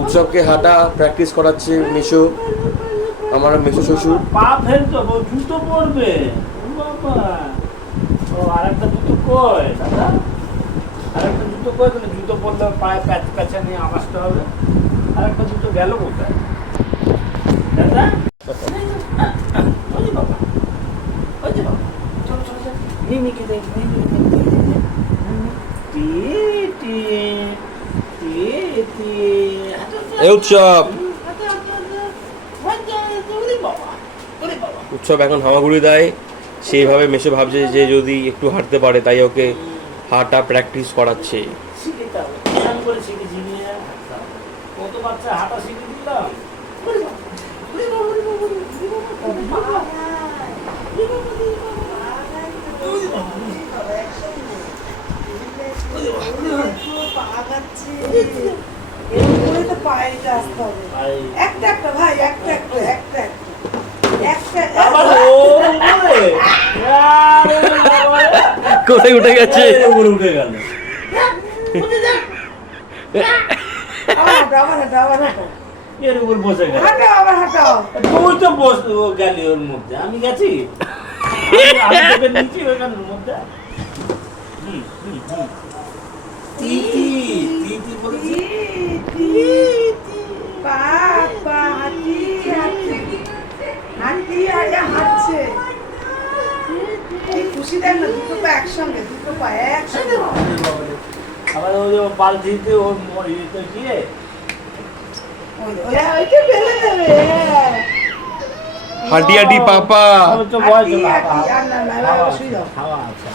উৎসবকে হাঁটা প্র্যাকটিস করাচ্ছে মিশু, আমার মিশু শ্বশুর। পা ফেলতো, জুতো পরবে। ও আরেকটা জুতো কই দাদা? আরেকটা জুতো কই? তাহলে জুতো পরলে পায়ে প্যাচা নিয়ে আসতে হবে। আরেকটা জুতো গেল কোথায় দাদা? ওই যে বাবা, ওই যে বাবা, চল চল চল, মিমিকে দেখ, এই উৎসব উৎসব এখন হামাগুড়ি দেয়, সেইভাবে মেশো ভাবছে যে যদি একটু হাঁটতে পারে, তাই ওকে হাঁটা প্র্যাকটিস করাচ্ছে। কত বাচ্চা হাঁটা শিখে দিলাম। কোথায় উঠে গেছে? উঠে গেল। এর উপর বসে গেল। তুই তো গেলি ওর মধ্যে, আমি গেছি? আমি তোকে নিচে ওখানের মধ্যে। আবার ওই বালতিতে ওর ইয়েতে গিয়ে হাঁটি হাঁটি পাপা। হাওয়া আছে।